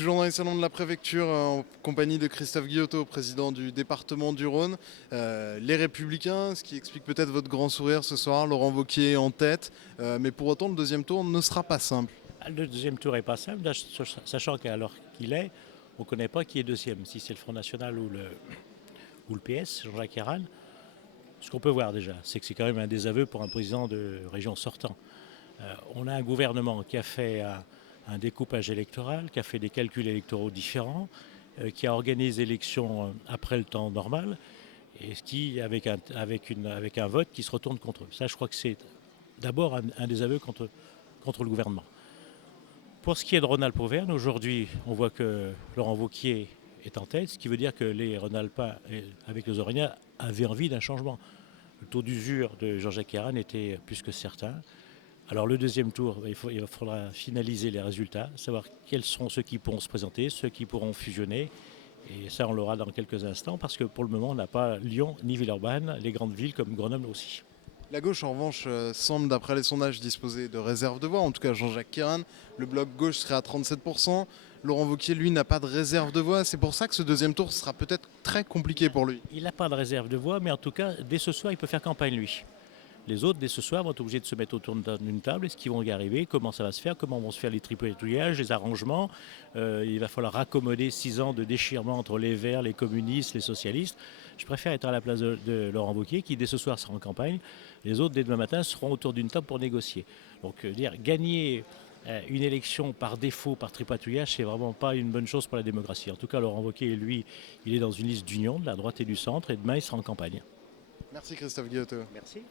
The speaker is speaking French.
Toujours dans les salons de la préfecture, en compagnie de Christophe Guillotot, président du département du Rhône. Les Républicains, ce qui explique peut-être votre grand sourire ce soir, Laurent Wauquiez en tête. Mais pour autant, le deuxième tour ne sera pas simple. Le deuxième tour n'est pas simple, sachant qu'à l'heure qu'il est, on ne connaît pas qui est deuxième, si c'est le Front National ou le PS, Jean-Jacques Herrane. Ce qu'on peut voir déjà, c'est que c'est quand même un désaveu pour un président de région sortant. On a un gouvernement qui a fait un découpage électoral, qui a fait des calculs électoraux différents, qui a organisé l'élection après le temps normal, et qui, avec un vote qui se retourne contre eux. Ça, je crois que c'est d'abord un désaveu contre le gouvernement. Pour ce qui est de Rhône-Alpes-Auvergne, aujourd'hui, on voit que Laurent Wauquiez est en tête, ce qui veut dire que les Rhône-Alpins, avec les Auvergnats, avaient envie d'un changement. Le taux d'usure de Jean-Jacques Herrane était plus que certain. Alors le deuxième tour, il faudra finaliser les résultats, savoir quels sont ceux qui pourront se présenter, ceux qui pourront fusionner. Et ça, on l'aura dans quelques instants, parce que pour le moment, on n'a pas Lyon ni Villeurbanne, les grandes villes comme Grenoble aussi. La gauche, en revanche, semble, d'après les sondages, disposer de réserves de voix. En tout cas, Jean-Jacques Herrane, le bloc gauche serait à 37%. Laurent Wauquiez, lui, n'a pas de réserve de voix. C'est pour ça que ce deuxième tour sera peut-être très compliqué pour lui. Il n'a pas de réserve de voix, mais en tout cas, dès ce soir, il peut faire campagne, lui. Les autres, dès ce soir, vont être obligés de se mettre autour d'une table. Est-ce qu'ils vont y arriver? Comment ça va se faire? Comment vont se faire les tripatouillages, les arrangements? Il va falloir raccommoder 6 ans de déchirement entre les Verts, les communistes, les socialistes. Je préfère être à la place de Laurent Wauquiez, qui dès ce soir sera en campagne. Les autres, dès demain matin, seront autour d'une table pour négocier. Donc, gagner une élection par défaut, par tripatouillage, c'est vraiment pas une bonne chose pour la démocratie. En tout cas, Laurent Wauquiez, lui, il est dans une liste d'union, de la droite et du centre, et demain, il sera en campagne. Merci Christophe Guillotot. Merci.